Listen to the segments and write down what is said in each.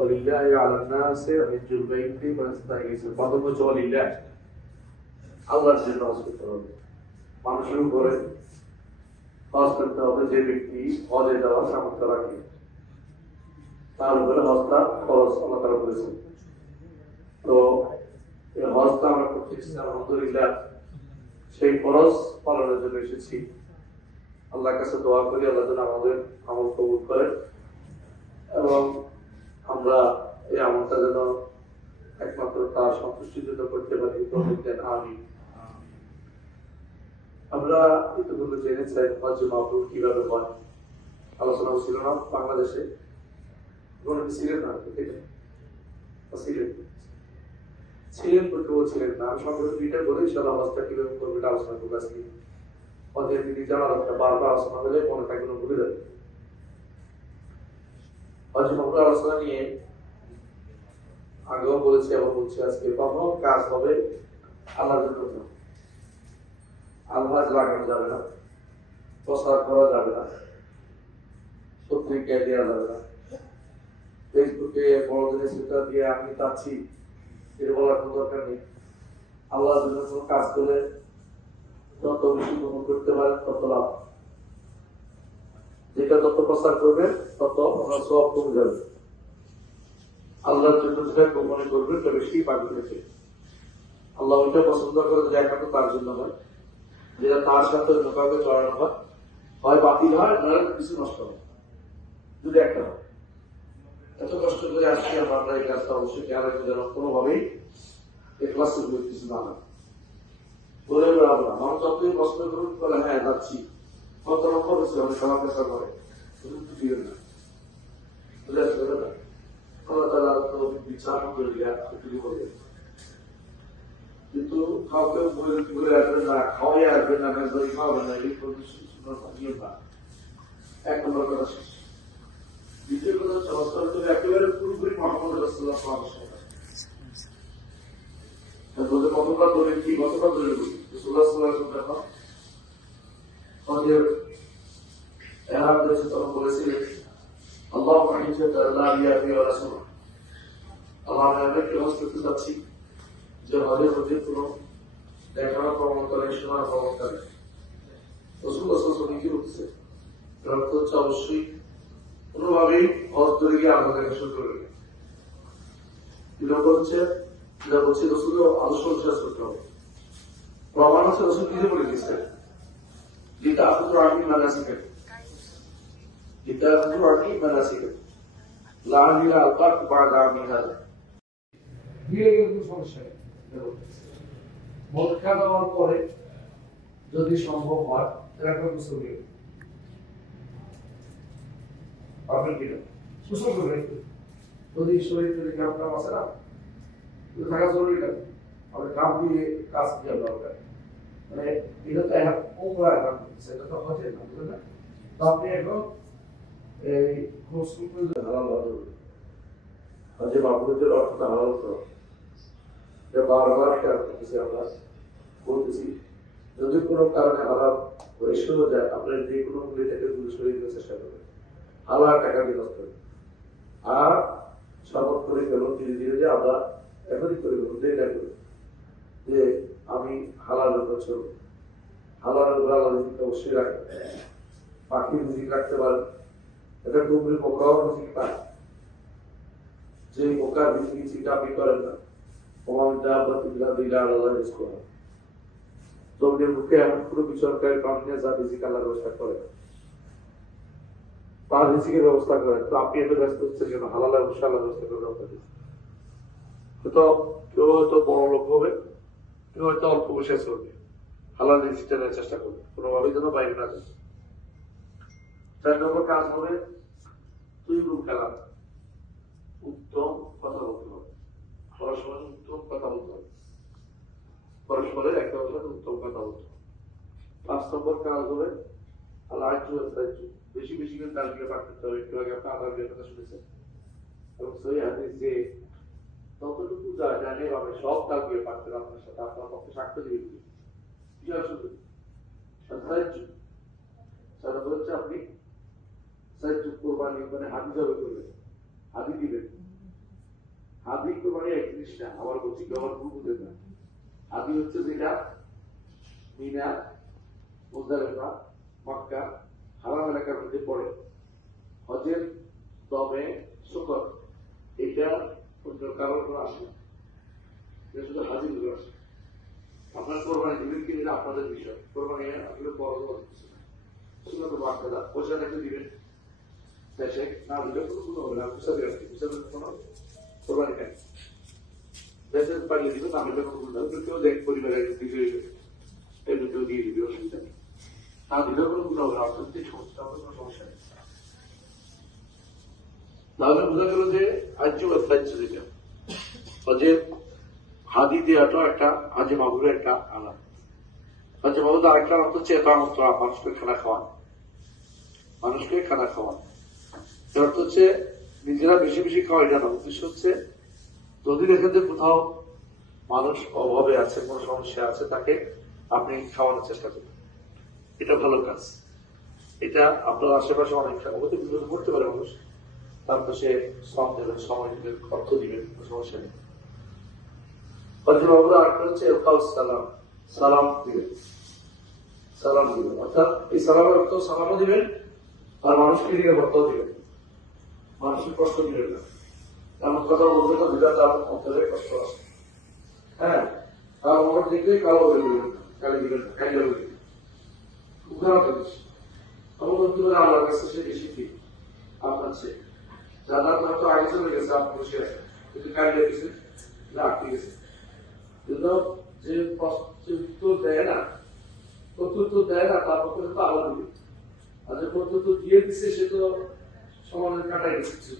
ওয়ালিল্লাহি আলান নাসি হিজ্জুল বাইতি মান ইসতাতা ইলাইহি সাবিলা। প্রথম হচ্ছে ওয়ালিল্লাহ, আল্লাহর জন্য হজ করতে হবে। মানুষের উপরে হজ করতে হবে যে ব্যক্তি হজে যাওয়ার সামর্থ্য রাখে, তার উপরে হজটা খরচ আল্লাহ তাআলা করেছেন। তো এই হজটা আমরা করতেছি আলহামদুলিল্লাহ, সেই খরচ পালনের জন্য এসেছি। আল্লাহর কাছে দোয়া করি আল্লাহ যেন আমাদের আমল কবুল করে এবং আমরা এই আমলটা যেন একমাত্র তার সন্তুষ্টির জন্য করতে পারি। আমি আমরা ইতিপূর্বে জেনেছি হজ মাবরুর কিভাবে হয়, আলোচনা ছিল না বাংলাদেশে, ছিলেন না, ছিলেন কেউ ছিলেন না। আমি সম্পর্কে দুইটা বলে ইনশাআল্লাহ হজটা কিভাবে করবে এটা আলোচনা করবো আজকে। হজের বিধি জানার একটা বারবার আলোচনা হলে মনে থাকবে ভুলে যাবে। হজ মাবরুর আলোচনা নিয়ে আগেও বলেছি আবার বলছি আজকে, প্রথম কাজ হবে আল্লাহর জন্য। আলহাজ লাগানো যাবে না, প্রচার করা যাবে না, পত্রিকায় দেওয়া যাবে না, ফেসবুকে বড়দের সেটা দিয়ে আমি চাচ্ছি এটা বলার কোনো দরকার নেই। আল্লাহর জন্য কোনো কাজ করে যত বেশি গ্রহণ করতে পারেন তত লাভ, যেটা তত প্রচার করবে তত আপনার সব কমে যাবে। আল্লাহর জন্য যেটা গোপনে করবে এটা বেশি পানি পেয়েছে। আল্লাহ ওইটা পছন্দ করে যে একমাত্র তার জন্য হয়, যেটা তার সাথে মোকাবে চড়ানো হয়, হয় বাতিল হয়, নয় কিছু নষ্ট হয়, যদি একটা হয়। এত কষ্ট করে আসছি আমরা এই কাজটা অবশ্যই খেয়াল রাখবো যেন কোনোভাবেই ক্লাসের কিছু না হয়। বলে বেড়াবো না, মানুষ যতই কষ্ট করুন বলে হ্যাঁ যাচ্ছি, কত রকম হচ্ছে অনেক সবার কাছে করে না, বুঝে আসবে না। আল্লাহ তাআলা তো বিচার করে বলে, কিন্তু কাউকে বলে আসবেন না, খাওয়াই আসবেন না, খাওয়াবেন না, এই নিয়ম না। এক নম্বর কথা শেষ। দ্বিতীয় কথা হচ্ছে হস্তান্তর করে একেবারে পুরোপুরি মুহাম্মদ রাসূলুল্লাহ সাল্লাল্লাহু আলাইহি ওয়াসাল্লাম। কতবার ধরে কি কতবার ধরে বলি রাসূলুল্লাহ সাল্লাল্লাহু আলাইহি ওয়াসাল্লাম হজের এলান করেছে, তখন বলেছিলেন আল্লাহু আ'ইজ্জাতা লা ইয়াতি ওয়া রাসূল, আল্লাহ আমি একটু হজ করতে যাচ্ছি যে হজের মধ্যে কোনো দেখানো প্রমাণ করে, শোনার প্রমাণ করে। রাসূলুল্লাহ সাল্লাল্লাহু আলাইহি ওয়াসাল্লাম কি বলছে? অর্থ হচ্ছে অবশ্যই কোনোভাবেই হজ ধরে গিয়ে আলাদা দেখা শুরু করবে। হচ্ছে যেটা বলছি রসুল আদর্শ বিশ্বাস করতে হবে। প্রমাণ হচ্ছে রসুল নিজে বলে দিচ্ছে গীতা পুত্র আর্মি মানা শিখেন, গীতা পুত্র আর্মি মানা শিখেন লাহিলা আলকাত বাদা মিহাদ দিয়ে কোনো সমস্যা নেই। মক্কা যাওয়ার পরে যদি সম্ভব হয় একটা গোসল নেবে, আপনার কি গোসল করবে। যদি শরীর যদি কাম কাম আছে না থাকা জরুরি লাগে, আমাদের কাম দিয়ে কাজ দেওয়া দরকার। মানে এটা তো এখন ওমরা এখন করতেছে, এটা তো হজে না, বুঝলেন না? তো আপনি এখন এই গোসল করে হালাল হজে, হজে মাবরুরের অর্থটা হালাল তো বারবার খেয়াল করতেছি, আমরা বলতেছি যদি কোনো কারণে হালাল হয়ে শুরু যায়, আপনার যে কোনো মূল্য থেকে দূরে সরিয়ে দিতে চেষ্টা করবেন, হালাল টাকা দিয়ে নষ্ট করবেন। আর শপথ করে ফেলুন ধীরে ধীরে যে আমরা এখনই করে ফেলুন যে আমি হালালের উপর চলব। হালালের উপর আল্লাহ রিজিককে অবশ্যই রাখবেন, পাখির রিজিক রাখতে পারেন, এটা ডুবরি পোকাও রিজিক পায়, যে পোকার রিজিক চিন্তা আপনি করেন না। জমির মুখে এমন কোনো বিচরণকারী প্রাণী নেই যা রিজিক আল্লাহর ব্যবস্থা করে, তার রিজিকের ব্যবস্থা করেন। তো আপনি এত ব্যস্ত হচ্ছেন কেন? হালাল অবশ্যই আল্লাহ ব্যবস্থা করে ব্যবস্থা দিচ্ছেন। তো কেউ হয়তো বড় লোক হবে, কেউ হয়তো অল্প বসে চলবে, হালাল রিজিকটা নেওয়ার চেষ্টা করবে, কোনোভাবেই যেন বাইরে না যায়। 4 নম্বর কাজ হবে তুই রূপ খেলা, উত্তম কথা বলতে হবে, পরস্পরের উত্তম কথা বলতে হবে, পরস্পরের একটা উত্তম কথা বলতে হবে। 5 নম্বর কাজ হবে আল্লাহ বেশি বেশি করে তালবিয়া পাঠ করতে হবে। একটু আগে আপনার তালবিয়ার কথা শুনেছেন এবং সহিহ হাদিস যে ততটুকু জানে আমি সব তালবিয়া পাঠ করে আপনার সাথে আপনার পক্ষে সাক্ষ্য দিয়ে দিই। কি আসলে হচ্ছে আপনি কোরবানি মানে হাতি জবে করবেন, হাতি দিবেন, হাদি কোরবানি এক জিনিস না, আবার বলছি আমার ভুল বুঝেন না। হাদি হচ্ছে যেটা মিনা, মুজদালিফা, মক্কা, হারাম এলাকার মধ্যে পড়ে। হজের দমে শুকর এটা অন্য কারোর কোনো আসে না, এটা শুধু হাজির গুলো আসে। আপনার কোরবানি দিবেন কি এটা আপনাদের বিষয়, কোরবানি আসলে বড় বড় কিছু না, শুধু তো বাচ্চারা পয়সা রেখে দিবেন, দেশে না দিলে কোনো কোনো হবে না, বুঝতে পারছি বুঝতে কোনো কোরবানি নেই, দেশে পারলে দিবেন, না দিলে কোনো কোনো কেউ দেখ পরিবারের দিকে এগুলো কেউ দিয়ে দিবে, অসুবিধা নেই, না দিলেও কোনো কোনো হবে না, অর্থনৈতিক সমস্যা হবে, কোনো সমস্যা নেই। তাহলে বোঝা গেল যে আজ্য অত্যাচ্য যেটা হজের হাদি দেওয়াটা একটা হাজে মাহবুবের একটা আলাপ। হাজে মাহবুব আরেকটা অর্থ হচ্ছে এটা অর্থ মানুষকে খানা খাওয়ান, মানুষকে খানা খাওয়ান। এর অর্থ হচ্ছে নিজেরা বেশি বেশি খাওয়া, এটা না, উদ্দেশ্য হচ্ছে যদি দেখেন যে কোথাও মানুষ অভাবে আছে, কোনো সমস্যা আছে, তাকে আপনি খাওয়ানোর চেষ্টা করবেন, এটা ভালো কাজ। এটা আপনার আশেপাশে অনেক করতে পারে মানুষ, তারপর সে শ্রম দেবেন, সময় দিবেন, অর্থ দিবেন, সমস্যা নেই। সালাম সালাম দিবেন, সালাম দিবেন, অর্থাৎ এই সালামের অর্থ সালামও দিবেন আর মানুষকে নিরাপত্তাও দিবেন, মানুষের কষ্ট দিবেন না। এমন কথা বলতে তো বিরাট তার অন্তরে কষ্ট আছে। হ্যাঁ, তার মনে দেখলেই কালো হয়ে দিবেন না, কালি দিবেন না, কাইলে হয়ে দিবেন, উদাহরণ দিচ্ছি। আমার বন্ধু আল্লাহর কাছে সে বেশি কি আপনার চেয়ে জানার হয়তো আগে চলে গেছে, আপনি বসে আছেন, কিন্তু কাইলে গেছে না আটকে গেছে, যে প্রত্যুত্তর দেয় না, প্রত্যুত্তর দেয় না, তার পক্ষে তো আলো দিবে, আর যে প্রত্যুত্তর দিয়ে দিচ্ছে সে তো সমাজের কাটাই দিচ্ছে।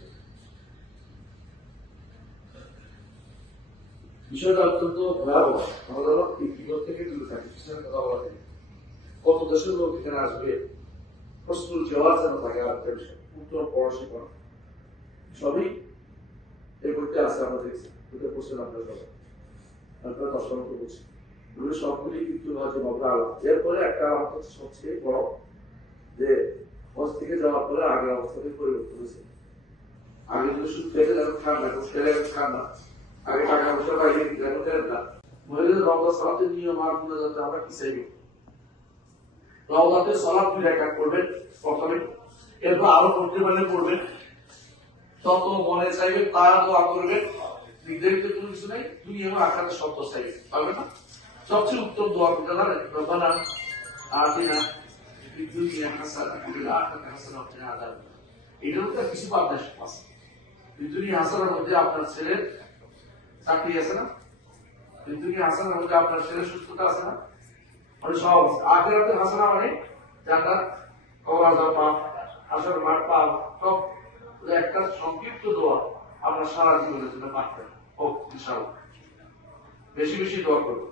বিষয়টা অত্যন্ত ভয়াবহ, আমাদের এই বিপদ থেকে দূরে থাকে, পিছনে কথা বলা যায়। কত দেশের লোক এখানে আসবে, প্রশ্ন জবাব যেন থাকে, আর উত্তর পড়াশোনা সবই এই বইতে আছে, আমরা দেখছি বইটা পড়ছেন আপনার সবাই, আপনারা দর্শন করছি, বইয়ের সবগুলি কিন্তু হয়তো বাবরা আলাদা। এরপরে একটা আলাদা সবচেয়ে বড় যে হজ থেকে যাওয়ার পরে আগের অবস্থাতে পরিবর্তন হয়েছে। আগে যদি সুদ খেতে এখন খান না, ঘুষ খেলে এখন খান না, আগে টাকা পয়সা পাইলে এখন খেলেন না। মহিলাদের রওজা সালাতের নিয়ম আর গুলো যাতে আমরা কি চাইব, রওজাতে সালাত 2 রাকাত করবেন প্রথমে, এরপর আরো করতে পারলে করবেন, তত মনে চাইবে তা দোয়া করবেন, নির্ধারিত কোনো কিছু নাই, দুনিয়া এবং আখিরাতের শব্দ চাইবে, পারবে না? সবচেয়ে উত্তম দোয়া করতে জানেন, রব্বানা আতিনা ফিদ দুনিয়া হাসানাহ ওয়া ফিল আখিরাতি হাসানাহ ওয়া কিনা আযাবান নার। এটার মধ্যে কিছু আপনার আছে, ফিদ দুনিয়া হাসানার মধ্যে আপনার ছেলের চাকরি আছে না, ফিদ দুনিয়া হাসানার মধ্যে আপনার ছেলের সুস্থতা আছে না, মানে সব আছে। আখিরাতের হাসানা মানে জান্নাত, কবর আযাব পাপ, হাসর মাঠ পাপ, সব একটা সংক্ষিপ্ত দোয়া আপনার সারা জীবনের জন্য পাঠাবেন হোক ইনশাআল্লাহ। বেশি বেশি দোয়া করবেন।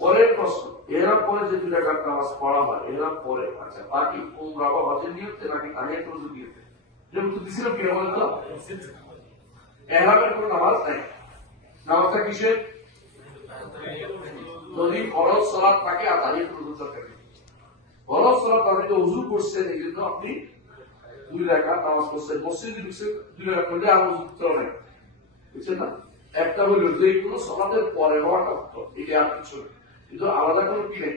পরের প্রশ্ন, এরা পরে যে 2 রাকাত নামাজ পড়া হয়, এরা পরে আচ্ছা বাকি উমরা বা হজের নিয়তে নাকি তাহিয়াতুল ওযু নিয়তে? যেমন তো দিছিলাম কি বলেন তো, ইহরামের কোনো নামাজ নাই, নামাজটা কিসের? যদি ফরজ সালাত থাকে আর তাহিয়াতুল ওযু দরকার নেই, ফরজ সালাত আপনি ওযু করছেন, এই জন্য আপনি 2 রাকাত নামাজ পড়ছেন, মসজিদে ঢুকছেন 2 রাকাত পড়লে আর ওযু করতে হবে, বুঝছেন না? একটা হলো যে কোনো সালাতের পরে হওয়াটা উত্তম, এটা আর কিছু না, কিন্তু আলাদা কোনো কি নেই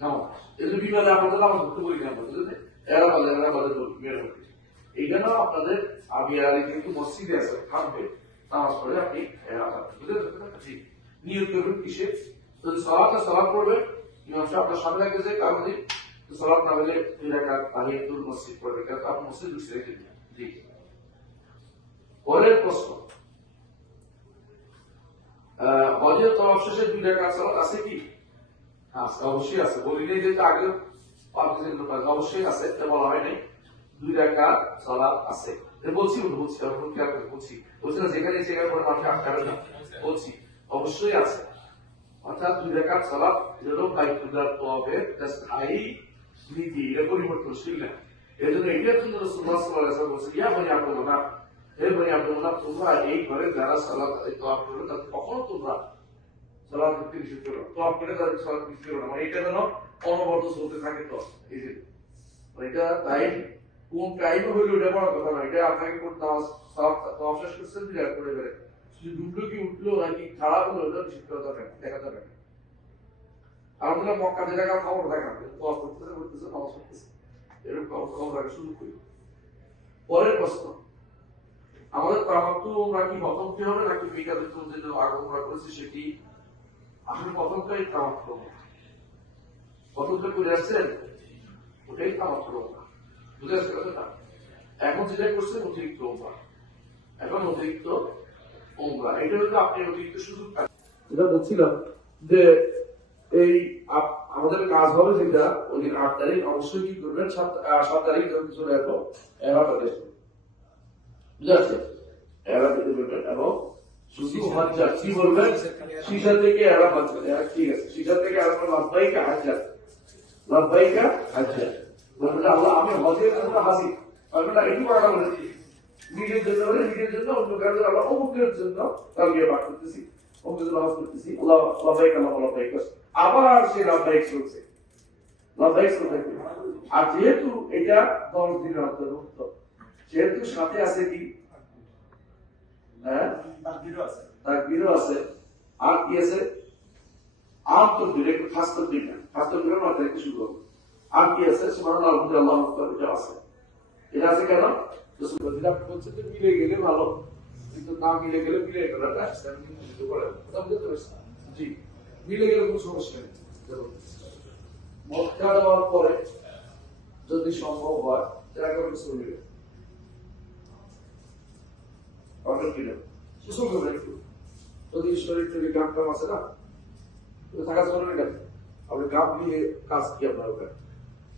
নামাজ। এই যে বিবাদে আপনাদের নামাজ পড়তে বলি না, বুঝলেন, এরা বাদে মেরে এইখানে আপনাদের আবিয়ারি কিন্তু মসজিদে আছে, থাকবে, নামাজ পড়ে আপনি বুঝলেন, নিয়ত করবেন কিসে, যদি সালাত করবে ইমাম সাহেব আপনার সামনে লাগে যে কারণ সালাত না হলে 2 রাকাত তাহিয়াতুল মসজিদ পড়বে, কারণ আপনি মসজিদ ঢুকছে রেখে দিন। জি, পরের প্রশ্ন, হজের তওয়াফ শেষে 2 রাকাত সালাত আছে কি? হ্যাঁ অবশ্যই আছে, বলি নেই যে আগে অবশ্যই আছে, এটা বলা হয় নাই, 2 রাকাত সালাত আছে, বলছি না যেখানে সেখানে করে মাঠে আটকাবে না, বলছি অবশ্যই আছে, অর্থাৎ 2 রাকাত সালাত যেন বাইতুল্লাহ তওয়াফের স্থায়ী নীতি, এটা পরিবর্তনশীল না। এর জন্য এটা কিন্তু রাসূলুল্লাহ সাল্লাল্লাহু আলাইহি ওয়াসাল্লাম বলেছেন, ইয়া বনি আব্দুল মুনাফ, হে বনি আব্দুল মুনাফ, তোমরা এই ঘরে যারা সালাত তওয়াফ করবে তাদের কখনো তোমরা সালাত করতে নিষেধ করো, তওয়াফ করে তাদের সালাত করতে করো না, মানে এটা যেন অনবরত চলতে থাকে। তো এই যে এটা তাই কোন টাইমে হইলো এটা বড় কথা না, এটা আপনাকে করতে সব শেষ করছেন দিলে করে বেড়ে ডুবলো কি উঠলো নাকি খারাপ হলো এটা ঠিক করা দরকার, দেখা দরকার। আর মনে মক্কা যে জায়গা খবর থাকে না, কিন্তু করতেছে নামাজ পড়তেছে, এরকম খবর রাখা শুরু করি। পরের প্রশ্ন, আমাদের তামাত্তু ওমরা কি প্রথমটি হবে নাকি বিকালের জন্য আগে ওমরা করেছি সেটি? আসলে প্রথমটাই তামাত্তু, প্রথমটা করে আসছেন ওটাই তামাত্তু ওমরা, বুঝে আসছে কথাটা? এখন যেটা করছেন অতিরিক্ত ওমরা, এখন অতিরিক্ত ওমরা, এটা হচ্ছে আপনি অতিরিক্ত সুযোগ। যেটা বলছিলাম যে এই আমাদের কাজ হবে যেটা ওই দিন 8 তারিখ অবশ্যই কি করবেন, 7 তারিখ চলে আসবো 11টা দেশ, বুঝে আসছে? 11টা করবেন এবং শুধু হজ্জা কি বলবেন, শিশা থেকে আরাফাত, ঠিক আছে, শিশা থেকে আরাফাত, লাব্বাইকা হাজ্জা, লাব্বাইকা হাজ্জা বলবেন আল্লাহ আমি হজের জন্য হাজির, বলবেন না একটু করাটা বলেছি নিজের জন্য, বলে নিজের জন্য, অন্য কারণে আল্লাহ অমুকের জন্য তালবিয়া পাঠ করতেছি, অমুকের জন্য হজ করতেছি, আল্লাহ লাব্বাইক আল্লাহ লাব্বাইক, আবার সে লাব্বাইক চলছে, লাব্বাইক চলতে। আর যেহেতু এটা 10 দিনের অন্তর্ভুক্ত, যেহেতু সাথে আছে কি, হ্যাঁ তাকবীরও আছে, আর কি আছে, আন্তর্দিক একটু ফাস্তর দিক না, ফাস্তর দিনের মাথায় একটু শুরু হবে, আর কি আছে সুবহানাল্লাহ আলহামদুলিল্লাহ আল্লাহু আকবার, এটা আছে। এটা আছে কেন? যেটা বলছে যে মিলে গেলে ভালো, কিন্তু না মিলে গেলে মিলে গেল না, জি মিলে গেলে কোনো সমস্যা নেই। মক্কা যাওয়ার পরে যদি সম্ভব হয় জায়গা চলে গেল সুযোগ হবে একটু, যদি শরীর টরীর গাম টাম আছে না থাকা জরুরি কেন, আপনি গাম নিয়ে কাজ কি আপনার ওখানে,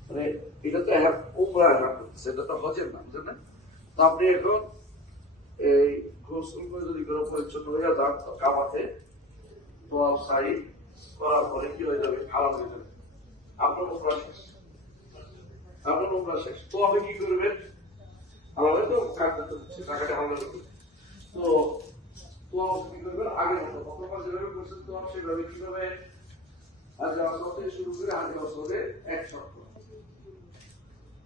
মানে এটা তো এক উমরা এখন করতেছে, এটা তো হজের না, বুঝলেন না? তো আপনি এখন এই গোসল করে যদি কোনো পরিচ্ছন্ন হয়ে যান কামাতে তো সাই করার পরে কি হয়ে যাবে, আরাম হয়ে যাবে, আপনার উমরা শেষ, আপনার উমরা শেষ। তো আপনি কি করবেন, আমাদের তো কাটতে হচ্ছে, টাকাটা আমাদের তো কি করবেন, আগের মতো প্রথমবার যেভাবে করছেন তো সেভাবে কিভাবে শুরু করে আগে বছরে এক সপ্তাহ,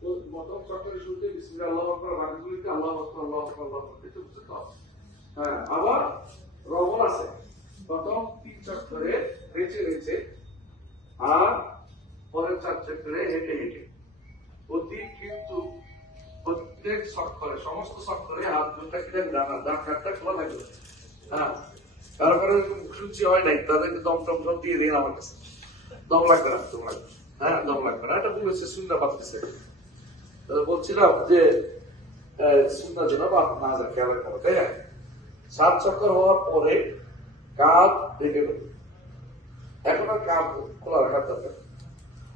তো প্রথম সপ্তাহের শুরুতে বিসমিল্লাহ আল্লাহু আকবার, বাকিগুলিতে আল্লাহু আকবার আল্লাহু আকবার আল্লাহু আকবার, এটা বুঝতে তো? হ্যাঁ, আবার রমল আছে, প্রথম 3 চক্করে রেচে রেচে, আর পরের 4 চক্করে হেঁটে হেঁটে, কিন্তু প্রত্যেক চক্করে, সমস্ত চক্করে হাত দুটা কিনে দাঁত কাটটা খোলা থাকবে। হ্যাঁ, তারপরে সূচি হয় নাই তাদেরকে দম টম টম দিয়ে দিন আমার কাছে, দম লাগবে না, দম লাগবে, হ্যাঁ দম লাগবে না, এটা বলেছে সুন্দর পাচ্ছে। বলছিলাম যে সুন্দর জন্য বাদ না যায়, খেয়াল রাখতে হবে, তাই না? 7 চক্কর হওয়ার পরে কাঁধ ঢেকে দেবে, এখন আর কাঁধ খোলা রাখার দরকার,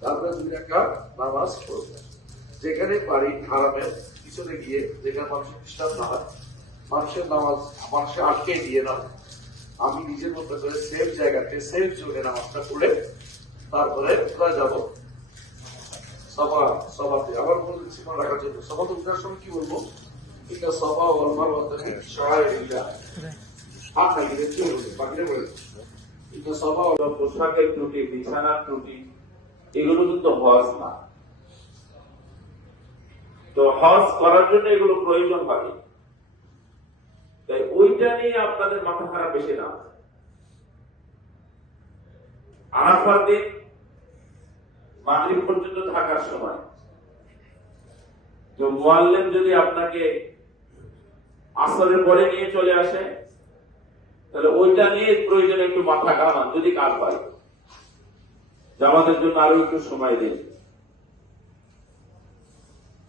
তারপরে 2 রাকাত নামাজ পড়বে। যেখানে পারি হারামের পিছনে গিয়ে, যেখানে মানুষের ডিস্টার্ব না হয়, মানুষের নামাজ মানুষের আটকে দিয়ে না, আমি নিজের মতো করে সেফ জায়গাতে সেফ জোনে নামাজটা পড়ে তারপরে যাবো সভাতে। আবার বলছি মনে রাখার জন্য, সভা তো উঠার সময় কি বলবো, এটা সভা অলমার পোশাকের ত্রুটি, বিছানার ত্রুটি, এগুলো কিন্তু হজ না। তো হজ করার জন্য এগুলো প্রয়োজন হয়, তাই ওইটা নিয়ে আপনাদের মাথা খারাপ বেশি না। আরাফার দিন মাগরিব পর্যন্ত থাকার সময় তো মুআল্লিম যদি আপনাকে আসরের পরে নিয়ে চলে আসে, তাহলে ওইটা নিয়ে প্রয়োজনে একটু মাথা ঘামান, যদি কাজ পাই যে আমাদের জন্য আরো একটু সময় দিন।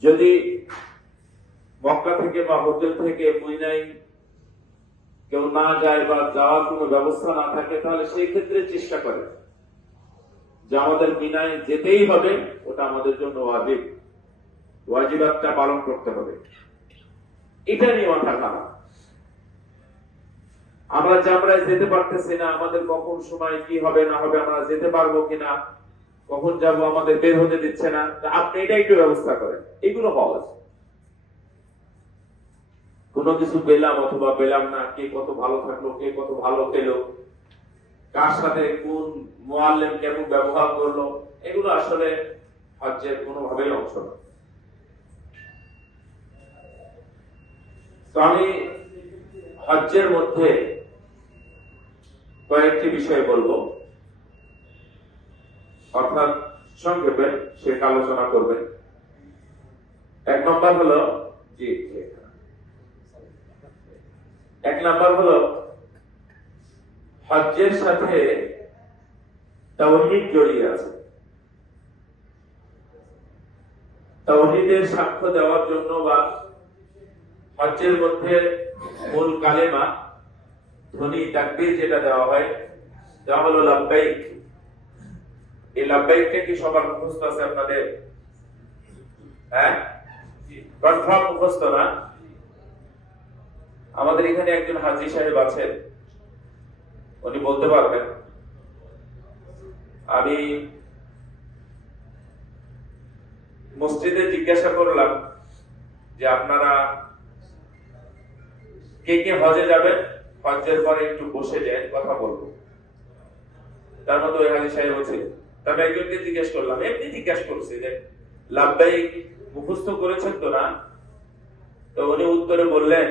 যদি মক্কা থেকে বা হোটেল থেকে মদিনায় কেউ না যায় বা যাওয়ার কোনো ব্যবস্থা না থাকে, তাহলে সেই ক্ষেত্রে চেষ্টা করে যে আমাদের মিনায় যেতেই হবে, ওটা আমাদের জন্য ওয়াজিব, ওয়াজিবাতটা পালন করতে হবে, এটা নিয়ে মাথা ঘামা। আমরা চামড়ায় যেতে পারতেছি না, আমাদের কখন সময় কি হবে না হবে, আমরা যেতে পারবো কিনা, কখন যাব আমাদের বের হতে দিচ্ছে না, আপনি এটা একটু ব্যবস্থা করেন। এগুলো সহজ, কোনো কিছু পেলাম অথবা পেলাম না, কে কত ভালো থাকলো, কে কত ভালো পেলো, কার সাথে কোন মুআল্লিম কেমন ব্যবহার করলো, এগুলো আসলে হজ্জের কোনোভাবেই অংশ না। তো আমি হজ্জের মধ্যে কয়েকটি বিষয় বলবো, অর্থাৎ সংক্ষেপে সেটা আলোচনা করবেন। এক নম্বর হলো হজ্জের সাথে তাওহীদ জড়িয়ে আছে। তাওহীদের সাক্ষ্য দেওয়ার জন্য বা হজ্জের মধ্যে মূল কালেমা ধ্বনি তাকবীর যেটা দেওয়া হয়, তা হলো লাব্বাইক। এই লাব্বাইকটা কি সবার মুখস্থ আছে আপনাদের? হ্যাঁ, কনফার্ম মুখস্থ না? আমাদের এখানে একজন হাজী সাহেব আছেন, উনি বলতে পারবেন। আমি মসজিদে জিজ্ঞাসা করলাম যে আপনারা কে কে হজে যাবেন, হজ্জের পরে একটু বসে যায় কথা বলবো। তার মধ্যে ওই হাজী সাহেব আছে। তবে একজনকে জিজ্ঞেস করলাম, এমনি জিজ্ঞেস করছি যে লাব্বাইক মুখস্থ করেছেন তো না? তো উনি উত্তরে বললেন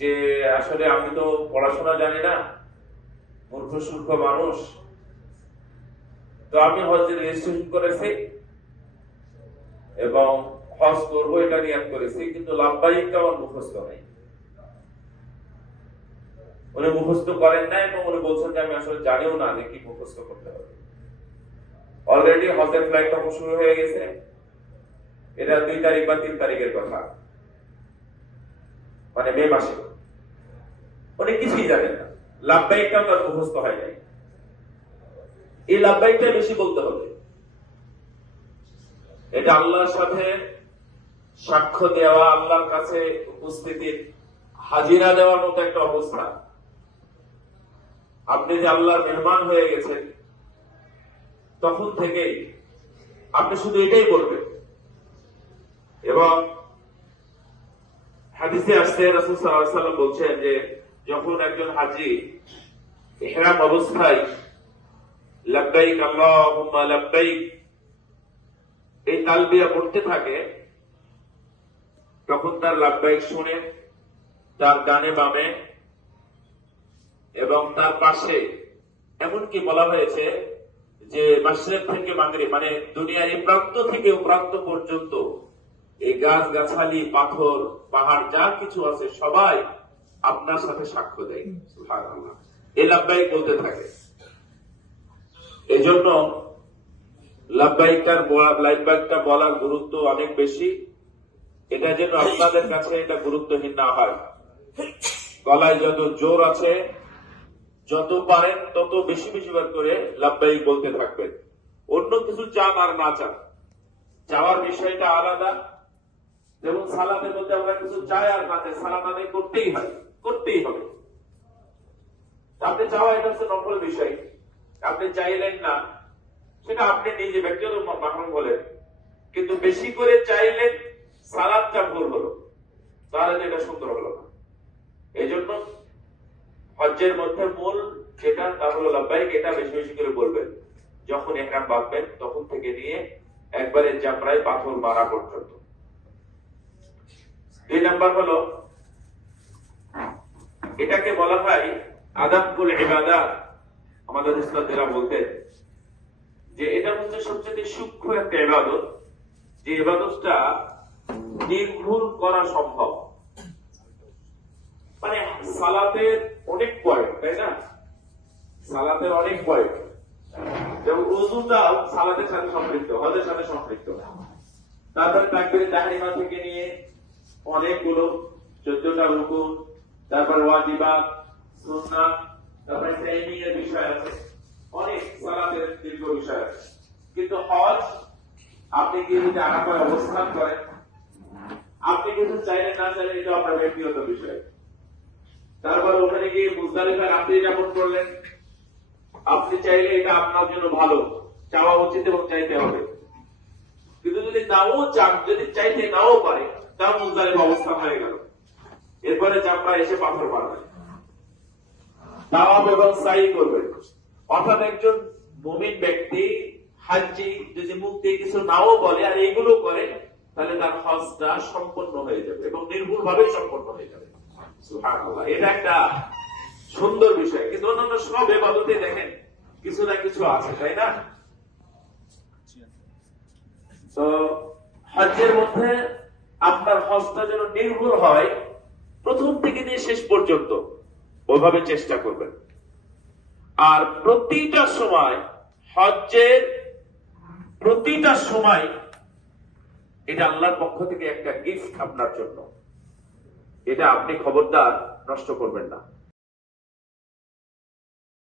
যে আসলে আমি তো পড়াশোনা জানি না, মূর্খ সূর্খ মানুষ, তো আমি হজ্জের রেজিস্ট্রেশন করেছি এবং হজ করবো এটা নিয়ত করেছি, কিন্তু লাব্বাইকটা আমার মুখস্থ নেই। উনি মুখস্থ করেন না এবং উনি বলছেন যে আমি আসলে জানিও না যে কি মুখস্থ করতে হবে। অলরেডি হজের ফ্লাইট তখন শুরু হয়ে গেছে, এটা 2 তারিখ বা 3 তারিখের কথা, মানে মে মাসে। উনি কিছুই জানেন না, লাব্বাইকটাও তার মুখস্থ হয় নাই। এই লাব্বাইকটা বেশি বলতে হবে। এটা আল্লাহর সাথে সাক্ষ্য দেওয়া, আল্লাহর কাছে উপস্থিতির হাজিরা দেওয়ার মতো একটা অবস্থা। আপনি যে আল্লাহর মেহমান হয়ে গেছেন, তখন থেকেই আপনি শুধু এটাই বলবেন। এবং হাদিসে আসছে রাসূল সাল্লাল্লাহু আলাইহি ওয়াসাল্লাম বলছেন যে যখন একজন হাজী ইহরাম অবস্থায় লাব্বাইক আল্লাহুম্মা লাব্বাইক এই তালবিয়া পড়তে থাকে, তখন তার লাব্বাইক শুনে তার ডানে বামে এবং তার পাশে, এমনকি বলা হয়েছে যে মাশরিক থেকে মাগরিব, মানে দুনিয়ার এই প্রান্ত থেকে ও প্রান্ত পর্যন্ত এই গাছ গাছালি পাথর পাহাড় যা কিছু আছে সবাই আপনার সাথে সাক্ষ্য দেয়। সুবহানাল্লাহ, এই লাব্বাইক বলতে থাকে। এজন্য লাব্বাইকটা বলার গুরুত্ব অনেক বেশি। এটা যেন আপনাদের কাছে এটা গুরুত্বহীন না হয়। গলায় যত জোর আছে, যত পারেন তত বেশি বেশি বার করে লাব্বাইক বলতে থাকবেন। অন্য কিছু চান আর না চান, চাওয়ার বিষয়টা আলাদা। যেমন সালাতের মধ্যে আমরা কিছু চাই আর না চাই, সালাত আদায় করতেই হয়, করতেই হবে। আপনি চাওয়া এটা হচ্ছে নফল বিষয়, আপনি চাইলেন না, সেটা আপনি নিজে ব্যক্তিগত মাহরুম বলেন, কিন্তু বেশি করে চাইলেন সালাতটা ভুল হলো, তাহলে এটা সুন্দর হলো না। এই জন্য হজ্জের মধ্যে মূল যেটা তা হলো লাব্বাইক, এটা বেশি বেশি করে বলবেন। যখন ইহরাম বাঁধবেন তখন থেকে নিয়ে একবারে জামরায় পাথর মারা পর্যন্ত। 2 নাম্বার হলো, এটাকে বলা হয় আদাবুল ইবাদাত। আমাদের উস্তাদেরা বলতেন যে এটা হচ্ছে সবচেয়ে সূক্ষ্ম একটা ইবাদত, যে ইবাদতটা নির্ভুল করা সম্ভব। মানে সালাতের অনেক পয়েন্ট, তাই না? সালাতের অনেক পয়েন্ট, যেমন ওযুটাও সালাতের সাথে সম্পৃক্ত, হজের সাথে সম্পৃক্ত। তারপরে তাকবীরে তাহরিমা থেকে নিয়ে অনেকগুলো 14টা রুকুন, তারপর ওয়াজিবাত, সুন্নাহ, তারপরে ট্রেনিং এর বিষয় আছে, অনেক সালাতের দীর্ঘ বিষয় আছে। কিন্তু হজ, আপনি কি যদি আরাফায় অবস্থান করেন, আপনি কিছু চাইলে না চাইলে এটা আপনার ব্যক্তিগত বিষয়। তারপর ওখানে গিয়ে মুজদালিফায় রাত্রি যাপন করলেন, আপনি চাইলে এটা আপনার জন্য ভালো, চাওয়া উচিত এবং চাইতে হবে। কিন্তু যদি নাও চান, যদি চাইতে নাও পারে, তাও মুজদালিফা অবস্থান হয়ে গেল। এরপরে চাপড়া এসে পাথর মারবে, তাওয়াফ এবং সাই করবে। অর্থাৎ একজন মুমিন ব্যক্তি হাজ্জি যদি মুখ দিয়ে কিছু নাও বলে আর এইগুলো করে, তাহলে তার হজটা সম্পন্ন হয়ে যাবে এবং নির্ভুল ভাবে সম্পন্ন হয়ে যাবে। সুবহানাল্লাহ, এটা একটা সুন্দর বিষয়। কিন্তু অন্যান্য সব ইবাদতে দেখেন কিছু না কিছু আছে, তাই না? তো হজ্জের মধ্যে আপনার হজটা যেন নির্ভুল হয়, প্রথম থেকে নিয়ে শেষ পর্যন্ত ওইভাবে চেষ্টা করবেন। আর প্রতিটা সময় হজ্জের প্রতিটা সময় এটা আল্লাহর পক্ষ থেকে একটা গিফট আপনার জন্য, এটা আপনি খবরদার নষ্ট করবেন না।